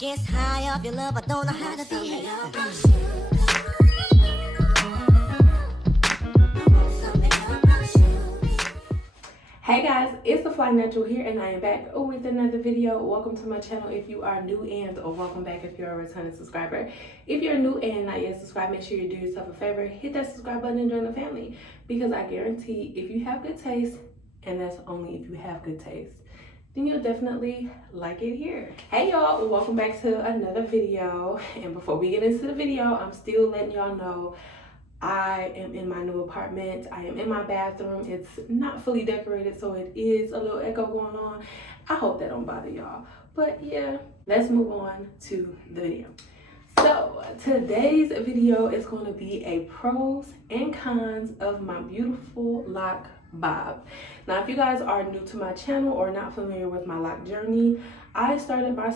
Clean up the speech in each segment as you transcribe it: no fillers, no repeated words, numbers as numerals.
gets high off your love, I don't know how to behave. Hey guys, it's the Fly Natural here, and I am back with another video. Welcome to my channel if you are new, or welcome back if you're a returning subscriber. If you're new and not yet subscribed, make sure you do yourself a favor, hit that subscribe button and join the family, because I guarantee if you have good taste, and that's only if you have good taste, then you'll definitely like it here. Hey y'all, welcome back to another video. And before we get into the video, I'm still letting y'all know I am in my new apartment. I am in my bathroom. It's not fully decorated, so it is a little echo going on. I hope that don't bother y'all. But yeah, let's move on to the video. So today's video is going to be a pros and cons of my beautiful Loc bob. Now, if you guys are new to my channel or not familiar with my Loc journey, I started my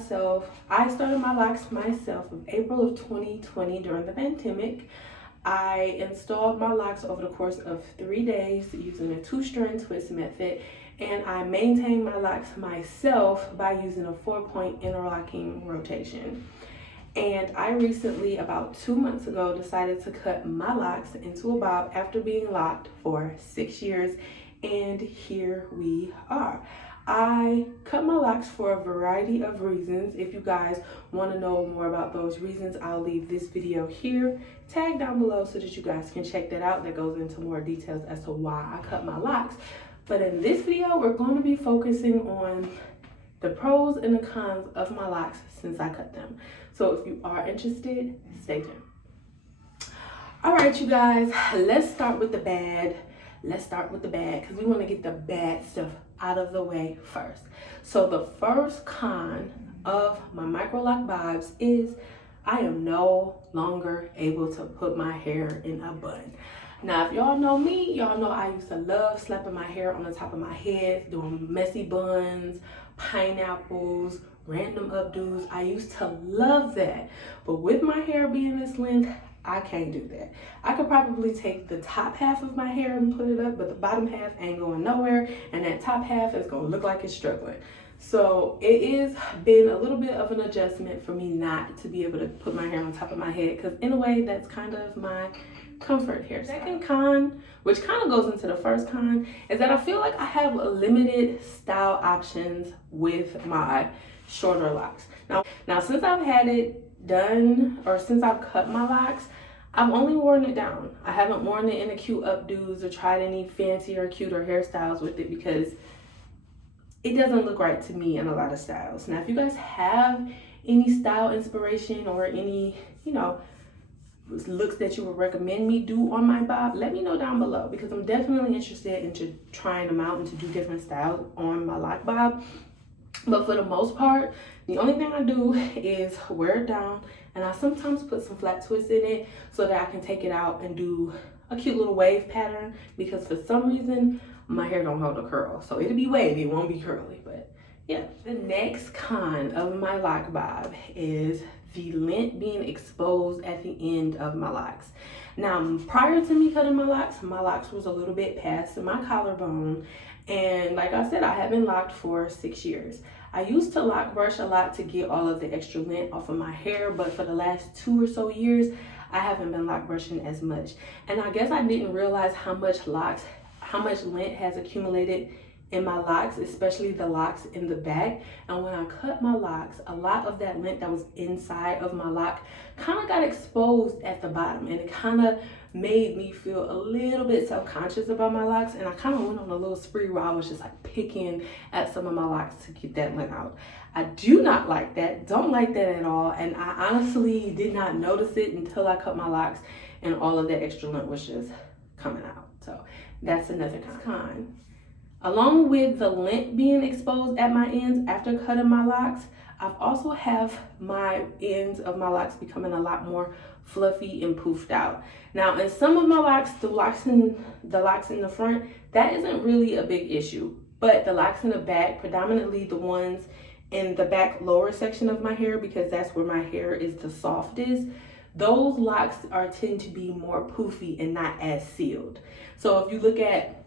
Locs myself in April of 2020 during the pandemic. I installed my Locs over the course of 3 days using a 2-strand twist method, and I maintained my Locs myself by using a 4-point interlocking rotation. And I recently, about 2 months ago, decided to cut my Locs into a bob after being locked for 6 years, and here we are. I cut my Locs for a variety of reasons. If you guys want to know more about those reasons, I'll leave this video here tagged down below so that you guys can check that out. That goes into more details as to why I cut my Locs. But in this video, we're going to be focusing on the pros and the cons of my Locs since I cut them. So if you are interested, stay tuned. All right, you guys, let's start with the bad. Let's start with the bad, because we want to get the bad stuff out of the way first. So the first con of my Microloc bobs is I am no longer able to put my hair in a bun. Now, if y'all know me, y'all know I used to love slapping my hair on the top of my head, doing messy buns, pineapples, random updos. I used to love that. But with my hair being this length, I can't do that. I could probably take the top half of my hair and put it up, but the bottom half ain't going nowhere, and that top half is gonna look like it's struggling. So it is been a little bit of an adjustment for me not to be able to put my hair on top of my head, because in a way that's kind of my comfort hairstyle. Second con, which kind of goes into the first con, is that I feel like I have limited style options with my shorter Locs. Now since I've had it done, or since I've cut my Locs, I've only worn it down. I haven't worn it in a cute updos or tried any fancier, cuter hairstyles with it, because it doesn't look right to me in a lot of styles. Now, if you guys have any style inspiration or any, looks that you would recommend me do on my bob, let me know down below, because I'm definitely interested into trying them out and to do different styles on my Loc bob. But for the most part, the only thing I do is wear it down, and I sometimes put some flat twists in it so that I can take it out and do a cute little wave pattern, because for some reason my hair don't hold a curl. So it'll be wavy, it won't be curly. But yeah, the next con of my Loc bob is the lint being exposed at the end of my Locs. Now, prior to me cutting my Locs was a little bit past my collarbone, and like I said, I have been locked for 6 years. I used to lock brush a lot to get all of the extra lint off of my hair, but for the last 2 or so years, I haven't been lock brushing as much. And I guess I didn't realize how much lint has accumulated in my Locs, especially the Locs in the back. And when I cut my Locs, a lot of that lint that was inside of my Loc kind of got exposed at the bottom, and it kind of made me feel a little bit self-conscious about my Locs, and I kind of went on a little spree where I was just like picking at some of my Locs to get that lint out. I do not like that, don't like that at all, and I honestly did not notice it until I cut my Locs and all of that extra lint was just coming out. So that's another con. Along with the lint being exposed at my ends after cutting my Locs, I've also have my ends of my Locs becoming a lot more fluffy and poofed out. Now, in some of my Locs, the Locs in the front, that isn't really a big issue. But the Locs in the back, predominantly the ones in the back lower section of my hair, because that's where my hair is the softest, those Locs tend to be more poofy and not as sealed. So if you look at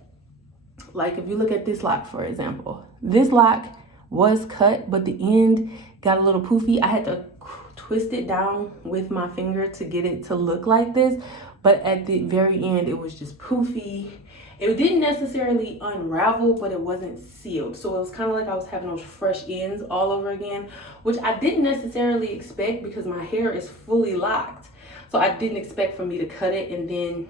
this Loc, for example, this Loc was cut, but the end got a little poofy. I had to twist it down with my finger to get it to look like this, but at the very end it was just poofy. It didn't necessarily unravel, but it wasn't sealed, so it was kind of like I was having those fresh ends all over again, which I didn't necessarily expect because my hair is fully locked. So I didn't expect for me to cut it and then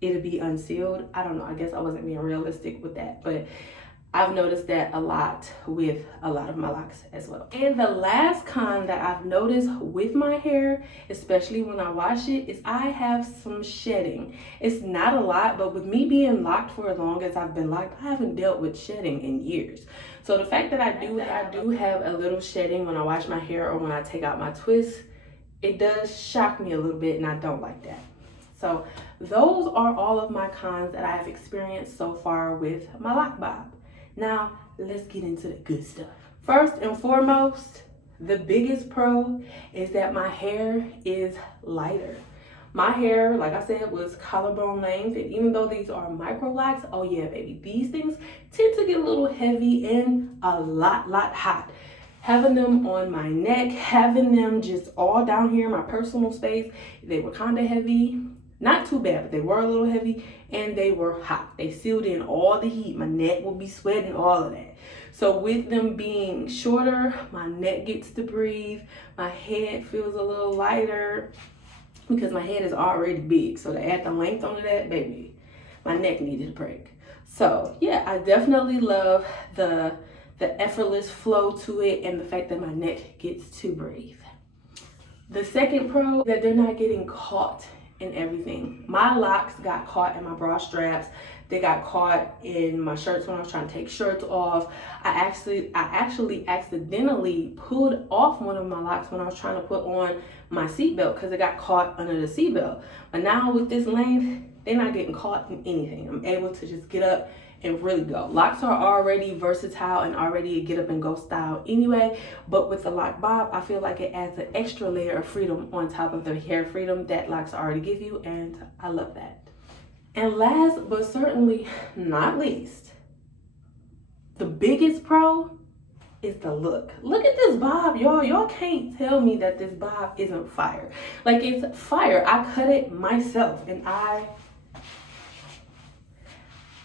it'll be unsealed. I don't know, I guess I wasn't being realistic with that, but I've noticed that a lot with a lot of my locks as well. And the last con that I've noticed with my hair, especially when I wash it, is I have some shedding. It's not a lot, but with me being locked for as long as I've been locked, I haven't dealt with shedding in years. So the fact that I do have a little shedding when I wash my hair or when I take out my twists, it does shock me a little bit, and I don't like that. So those are all of my cons that I have experienced so far with my lock bob. Now, let's get into the good stuff. First and foremost, the biggest pro is that my hair is lighter. My hair, like I said, was collarbone length, and even though these are Microlocs, oh yeah, baby, these things tend to get a little heavy and a lot hot. Having them on my neck, having them just all down here in my personal space, they were kind of heavy. Not too bad, but they were a little heavy and they were hot. They sealed in all the heat. My neck will be sweating, all of that. So with them being shorter, my neck gets to breathe. My head feels a little lighter because my head is already big. So to add the length onto that, baby, my neck needed a break. So yeah, I definitely love the effortless flow to it and the fact that my neck gets to breathe. The second pro is that they're not getting caught in everything. My locks got caught in my bra straps. They got caught in my shirts when I was trying to take shirts off. I actually accidentally pulled off one of my locks when I was trying to put on my seatbelt because it got caught under the seatbelt. But now with this length, they're not getting caught in anything. I'm able to just get up and really go. Locks are already versatile and already a get up and go style anyway, but with the lock bob, I feel like it adds an extra layer of freedom on top of the hair freedom that locks already give you, and I love that. And last but certainly not least, the biggest pro is the look. Look at this bob, y'all. Y'all can't tell me that this bob isn't fire. Like, it's fire. I cut it myself and I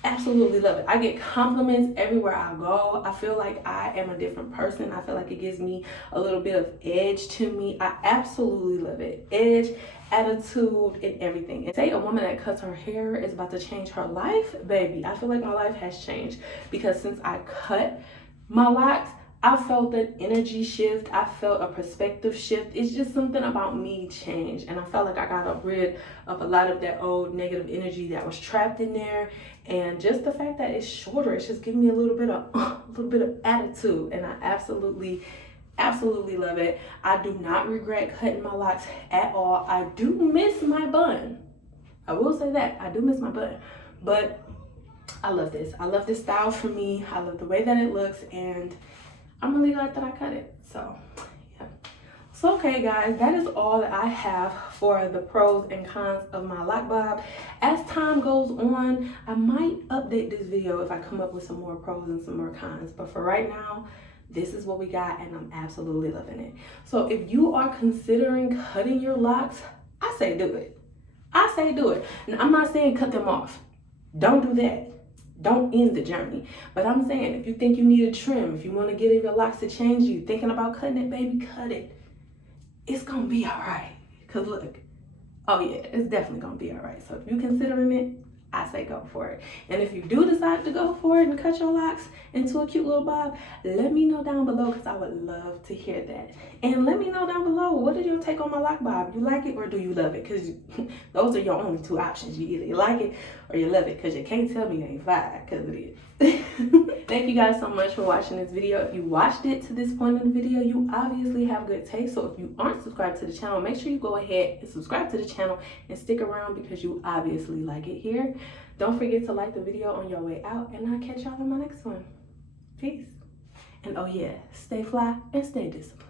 absolutely love it. I get compliments everywhere I go. I feel like I am a different person. I feel like it gives me a little bit of edge to me. I absolutely love it. Edge, attitude, and everything. And say a woman that cuts her hair is about to change her life, baby. I feel like my life has changed because since I cut my locks, I felt an energy shift. I felt a perspective shift. It's just something about me changed. And I felt like I got rid of a lot of that old negative energy that was trapped in there. And just the fact that it's shorter, it's just giving me a little bit of attitude. And I absolutely love it. I do not regret cutting my locks at all. I do miss my bun. I will say that. I do miss my bun. But I love this. I love this style for me. I love the way that it looks. And I'm really glad that I cut it. So yeah. So okay guys, that is all that I have for the pros and cons of my lock bob. As time goes on, I might update this video if I come up with some more pros and some more cons. But for right now, this is what we got and I'm absolutely loving it. So if you are considering cutting your locks, I say do it. I say do it. And I'm not saying cut them off. Don't do that. Don't end the journey. But I'm saying if you think you need a trim, if you want to get your locks to change, you thinking about cutting it, baby, cut it. It's going to be all right. Because look, oh yeah, it's definitely going to be all right. So if you're considering it, I say go for it. And if you do decide to go for it and cut your locks into a cute little bob, let me know down below because I would love to hear that. And let me know down below, what is your take on my lock bob? You like it or do you love it? Because those are your only two options. You either like it or you love it, because you can't tell me you ain't fine, because it is. Thank you guys so much for watching this video. If you watched it to this point in the video, you obviously have good taste. So if you aren't subscribed to the channel, make sure you go ahead and subscribe to the channel and stick around because you obviously like it here. Don't forget to like the video on your way out, and I'll catch y'all in my next one. Peace. And oh yeah, stay fly and stay disciplined.